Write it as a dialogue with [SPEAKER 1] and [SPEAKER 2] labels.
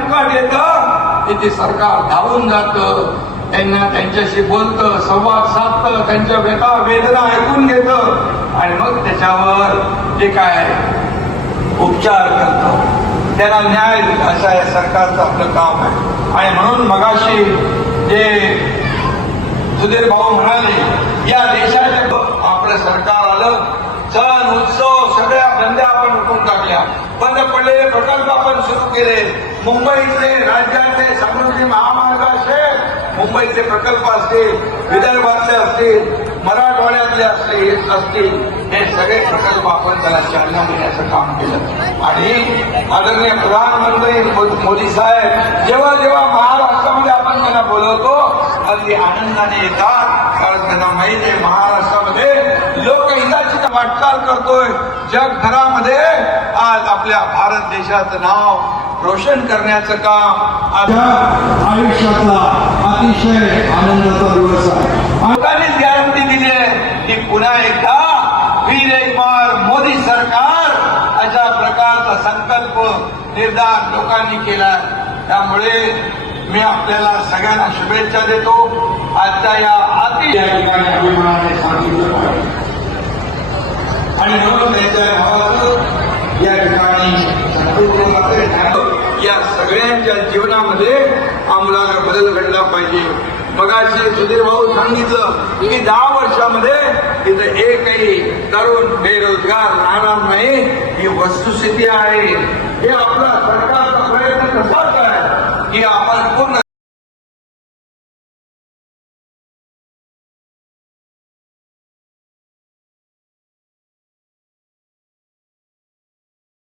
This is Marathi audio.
[SPEAKER 1] संकट येतं तिथे सरकार धावून जातं त्यांना त्यांच्याशी बोलतं संवाद साधतं त्यांच्या व्यथा वेदना ऐकून घेतं. आणि मग त्याच्यावर जे काय उपचार करतं त्यांना न्याय असा या सरकारचं आपलं काम आहे. आणि म्हणून मगाशी जे सुधीर भाऊ म्हणाले या देशाचे आपलं सरकार आलं सण उत्सव सगळ्या धंद्या आपण उठून टाकल्या. बंद पडलेले प्रकल्प आपण सुरू केले. मुंबईतले राज्याचे समुद्री महामार्ग असेल मुंबईचे प्रकल्प असतील विदर्भातले असतील मराठवाड्यातले असतील असतील हे सगळे प्रकल्प आपण त्याला चालना देण्याचं काम केलं. आणि आदरणीय प्रधानमंत्री मोदी साहेब जेव्हा जेव्हा महाराष्ट्रामध्ये आपण त्यांना बोलवतो अगदी आनंदाने येतात. कारण त्यांना माहिती आहे महाराष्ट्रामध्ये लोकहिताची वाटचाल करतोय. जगभरामध्ये आज आपल्या भारत देशाचं नाव रोशन करण्याचं काम
[SPEAKER 2] आयुष्यातला अतिशय आनंदाचा दिवस आहे.
[SPEAKER 1] गॅरंटी दिली आहे की पुन्हा एकदा वीर एक बार मोदी सरकार अशा प्रकारचा संकल्प निर्धार लोकांनी केला त्यामुळे मी आपल्याला सगळ्यांना शुभेच्छा देतो. आजच्या या अति
[SPEAKER 2] या ठिकाणी अभिमानाने सांगितलं पाहिजे
[SPEAKER 1] आणि म्हणून त्यांच्या भावाचं या ठिकाणी या सगळ्यांच्या जीवनामध्ये आम्हाला बदल घडला पाहिजे. मगाशी सुधीर भाऊ सांगितलं की दहा वर्षामध्ये इथं एकही तरुण बेरोजगार राहणार नाही. ही वस्तुस्थिती आहे. हे आपला सरकारचा प्रयत्न कसाच आहे. की आपण पूर्ण